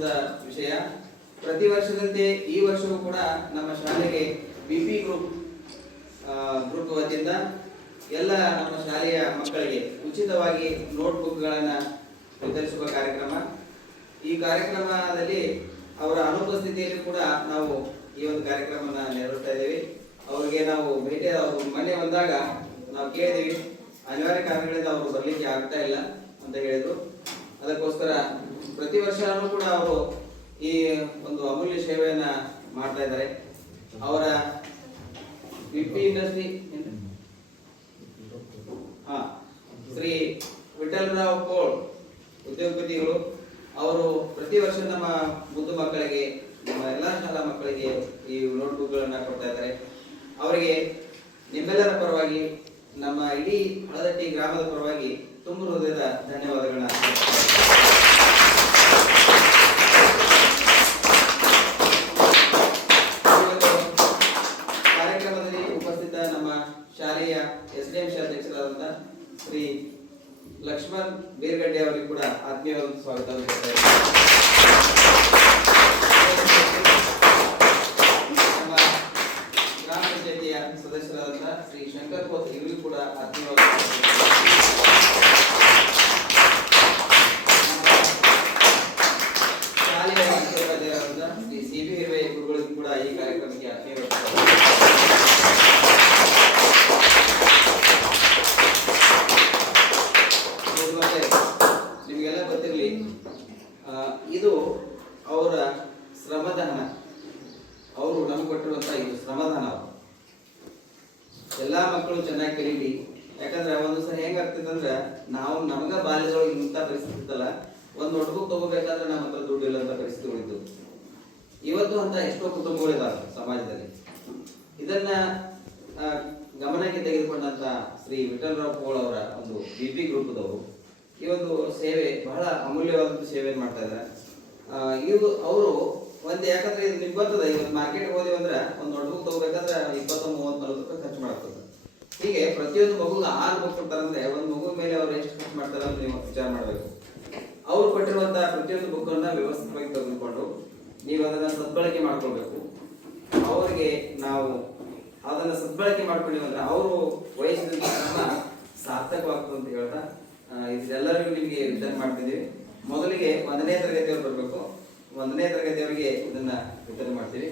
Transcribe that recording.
ಸಂತೋಷದ ವಿಷಯ. ಪ್ರತಿ ವರ್ಷದಂತೆ ಈ ವರ್ಷವೂ ಕೂಡ ನಮ್ಮ ಶಾಲೆಗೆ ಬಿಪಿ ಗ್ರೂಪ್ ವತಿಯಿಂದ ಎಲ್ಲ ನಮ್ಮ ಶಾಲೆಯ ಮಕ್ಕಳಿಗೆ ಉಚಿತವಾಗಿ ನೋಟ್ಬುಕ್ಗಳನ್ನು ವಿತರಿಸುವ ಕಾರ್ಯಕ್ರಮ. ಈ ಕಾರ್ಯಕ್ರಮದಲ್ಲಿ ಅವರ ಅನುಪಸ್ಥಿತಿಯಲ್ಲಿ ಕೂಡ ನಾವು ಈ ಒಂದು ಕಾರ್ಯಕ್ರಮವನ್ನು ನಿರ್ವಹಿಸ್ತಾ ಇದ್ದೀವಿ. ಅವರಿಗೆ ನಾವು ಅವರು ಮನೆ ಬಂದಾಗ ನಾವು ಕೇಳಿದೀವಿ, ಅನಿವಾರ್ಯ ಕಾರಣಗಳಿಂದ ಅವರು ಬರಲಿಕ್ಕೆ ಆಗ್ತಾ ಇಲ್ಲ ಅಂತ ಹೇಳಿದ್ರು. ಅದಕ್ಕೋಸ್ಕರ ಪ್ರತಿ ವರ್ಷನೂ ಕೂಡ ಅವರು ಈ ಒಂದು ಅಮೂಲ್ಯ ಸೇವೆಯನ್ನ ಮಾಡ್ತಾ ಇದ್ದಾರೆ. ಅವರ ವಿಪಿ ಇಂಡಸ್ಟ್ರಿ ಶ್ರೀ ವಿಠಲರಾವ್ ಪೋಳ್ ಉದ್ಯೋಗಪತಿಗಳು ಅವರು ಪ್ರತಿ ವರ್ಷ ನಮ್ಮ ಮುದ್ದು ಮಕ್ಕಳಿಗೆ, ನಮ್ಮ ಎಲ್ಲಾ ಶಾಲಾ ಮಕ್ಕಳಿಗೆ ಈ ನೋಟ್ಬುಕ್ಗಳನ್ನ ಕೊಡ್ತಾ ಇದ್ದಾರೆ. ಅವರಿಗೆ ನಿಮ್ಮೆಲ್ಲರ ಪರವಾಗಿ, ನಮ್ಮ ಇಡೀ ಹಳದಟ್ಟಿ ಗ್ರಾಮದ ಪರವಾಗಿ ತುಂಬ ಹೃದಯದ ಧನ್ಯವಾದಗಳನ್ನ. ಕಾರ್ಯಕ್ರಮದಲ್ಲಿ ಉಪಸ್ಥಿತ ನಮ್ಮ ಶಾಲೆಯ SDM ಅಧ್ಯಕ್ಷರಾದಂತ ಶ್ರೀ ಲಕ್ಷ್ಮಣ್ ಬೀರ್ಗಡ್ಡೆ ಅವರಿಗೆ ಕೂಡ ಆತ್ಮೀಯವಾದ ಸ್ವಾಗತ. ನಮ್ಮ ಗ್ರಾಮ ಪಂಚಾಯತಿಯ ಸದಸ್ಯರಾದಂತ ಶ್ರೀ ಶಂಕರ್ ಕೋತ್ ಇವರಿಗೂ ಕೂಡ ಆತ್ಮೀಯವಾದ ಶಾಲೆಯ ಮುಖ್ಯೋಪಾಧ್ಯಾಯರಾದಂತ ಶ್ರೀ CB ಹಿರವೆ ಗುರುಗಳಿಗೂ ಕೂಡ ಈ ಕಾರ್ಯಕ್ರಮಕ್ಕೆ ಆತ್ಮೀಯವಾದ ನಿಮಗೆಲ್ಲ ಗೊತ್ತಿರಲಿ, ಇದು ಅವರ ಶ್ರಮದ ಹಣ. ಅವರು ನಮ್ಗೆ ಕೊಟ್ಟಿರುವಂತ ಇದು ಶ್ರಮದ ಹಣ. ಎಲ್ಲಾ ಮಕ್ಕಳು ಚೆನ್ನಾಗಿ ಕಲೀಲಿ. ಯಾಕಂದ್ರೆ ಒಂದು ಸಲ ಹೆಂಗಾಗ್ತದಂದ್ರೆ, ನಾವು ನಮಗ ಬಾಲ್ಯದೊಳಗೆ ಇಂಥ ಪರಿಸ್ಥಿತಿ ಇತ್ತಲ್ಲ, ಒಂದು ನೋಟ್ಬುಕ್ ತಗೋಬೇಕಾದ್ರೆ ನಮ್ಮ ಹತ್ರ ದುಡ್ಡು ಇಲ್ಲಂತ ಪರಿಸ್ಥಿತಿಗಳಿದ್ದು. ಇವತ್ತು ಅಂತ ಎಷ್ಟೋ ಕುಟುಂಬಗಳಿದಾವೆ ಸಮಾಜದಲ್ಲಿ. ಇದನ್ನ ಗಮನಕ್ಕೆ ತೆಗೆದುಕೊಂಡಂತ ಶ್ರೀ ವಿಠಲರಾವ್ ಪೋಳ್ ಅವರ ಒಂದು ಬಿಪಿ ಗ್ರೂಪದವರು ಈ ಒಂದು ಸೇವೆ ಬಹಳ ಅಮೂಲ್ಯವಾದಂಥ ಸೇವೆಯನ್ನು ಮಾಡ್ತಾ ಇದ್ದಾರೆ. ಇವು ಅವರು ಒಂದು, ಯಾಕಂದ್ರೆ ಇದು ನಿಮ್ಗೆ ಗೊತ್ತದ, ಇವತ್ತು ಮಾರ್ಕೆಟ್ಗೆ ಹೋದಿವಿ ಅಂದ್ರೆ ಒಂದು ನೋಟ್ಬುಕ್ ತಗೋಬೇಕಾದ್ರೆ 20, 30, 40 ರೂಪಾಯಿ ಖರ್ಚು ಮಾಡ್ತದೆ. ಹೀಗೆ ಪ್ರತಿಯೊಂದು ಮಗುಗೆ 6 ಬುಕ್ ಕೊಡ್ತಾರೆ ಅಂದ್ರೆ ಒಂದು ಮಗು ಮೇಲೆ ಅವ್ರು ಎಷ್ಟು ಖರ್ಚು ಮಾಡ್ತಾರೆ ಅಂತ ನೀವು ವಿಚಾರ ಮಾಡಬೇಕು. ಅವ್ರು ಕೊಟ್ಟಿರುವಂತಹ ಪ್ರತಿಯೊಂದು ಬುಕ್ಕನ್ನ ವ್ಯವಸ್ಥಿತವಾಗಿ ತೆಗೆದುಕೊಂಡು ನೀವು ಅದನ್ನ ಸದ್ಬಳಕೆ ಮಾಡ್ಕೊಳ್ಬೇಕು. ಅವರಿಗೆ ನಾವು ಅದನ್ನ ಸದ್ಬಳಕೆ ಮಾಡ್ಕೊಂಡಿವಿ ಅಂದ್ರೆ ಅವರು ವಹಿಸಿದ ಸಾರ್ಥಕವಾಗ್ತದೆ ಅಂತ ಹೇಳ್ತಾ ಇದೆಲ್ಲರಿಗೂ ನಿಮಗೆ ವಿತರಣೆ ಮಾಡ್ತಿದ್ದೀವಿ. ಮೊದಲಿಗೆ 1ನೇ ತರಗತಿಯವರು ಬರಬೇಕು. 1ನೇ ತರಗತಿಯವರಿಗೆ ಇದನ್ನ ವಿತರಣೆ ಮಾಡ್ತೀವಿ.